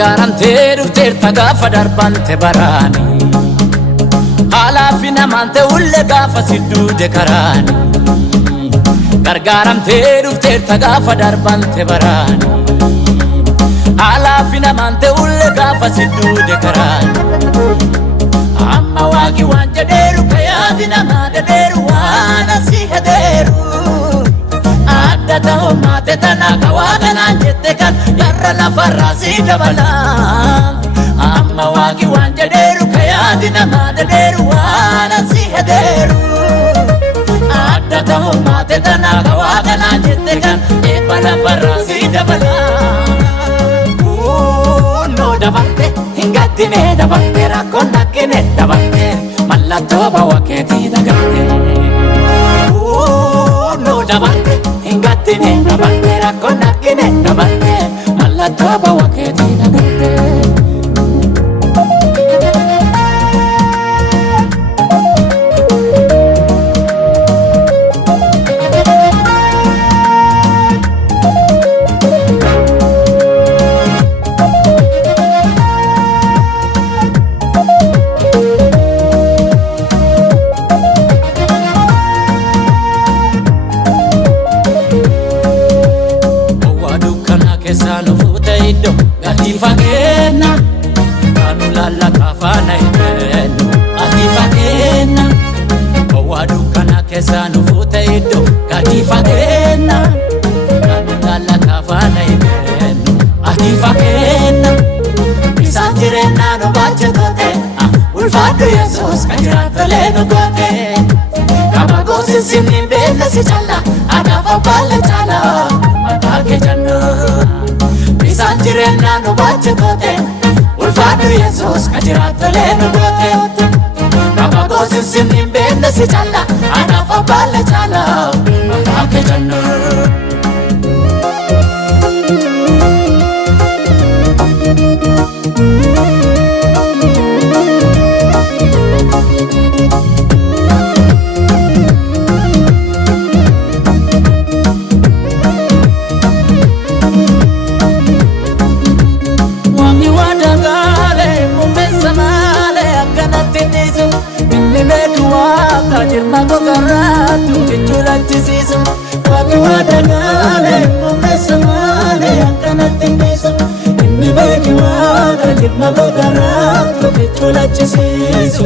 Garante dhufteerta gaafa darbante baraani Haalaafi namante ulle gaafa sidduude karaani Gargaaramtee dhufteerta gaafa darbante baraani Haalaafi namante ulle gaafa sidduude karaani Amma waaqi waan jedheeru kayaati namaa dedheeru waan asii hedheeru Adda ta'u maate tanaa kawaaganaan jette kan yarra lafarraa sii dabala Amma waaqi waan jedheeru kayaati namaa dedheeru waan asii hedheeru Adda ta'u maate tanaa kawaaganaan jette kan eebba lafarraa sii dabala Noo dabarte hin gaddine dabarte rakkoon nakkine dabarte mallattoo bawa keetii dagarte Noo dabarte Ingatine dabarte rakkoon nakkine dabarte mallattoo bawa keetii dagarte Sanu fuute iddo gadi fageenya Kanu lalla kafaana hidhennu ati fageenya Gowwaa dukkana keessa nu fuute iddo gadi fageenya Kanu lalla kafaana hidhennu ati fageenya Isaan jireenyaa nu baachetote ulfaadhu Yesuus kan jiraattolee nu goote Kama goosin simniin beekne si calla anaaf abbaalle cala mataa kee jannoo Isaan jireenyaa nu baachetote ulfaadhu Yesuus kan jiraattolee nu goote Kama goosin simniin beekne si calla anaaf abbaalle cala mataa kee jannoo Jirma gogaratu kichulachisisu Waqi wadagale mumesa male akkanattinnisu Inni beeki waaqa jirma gogaratu kichulachisisu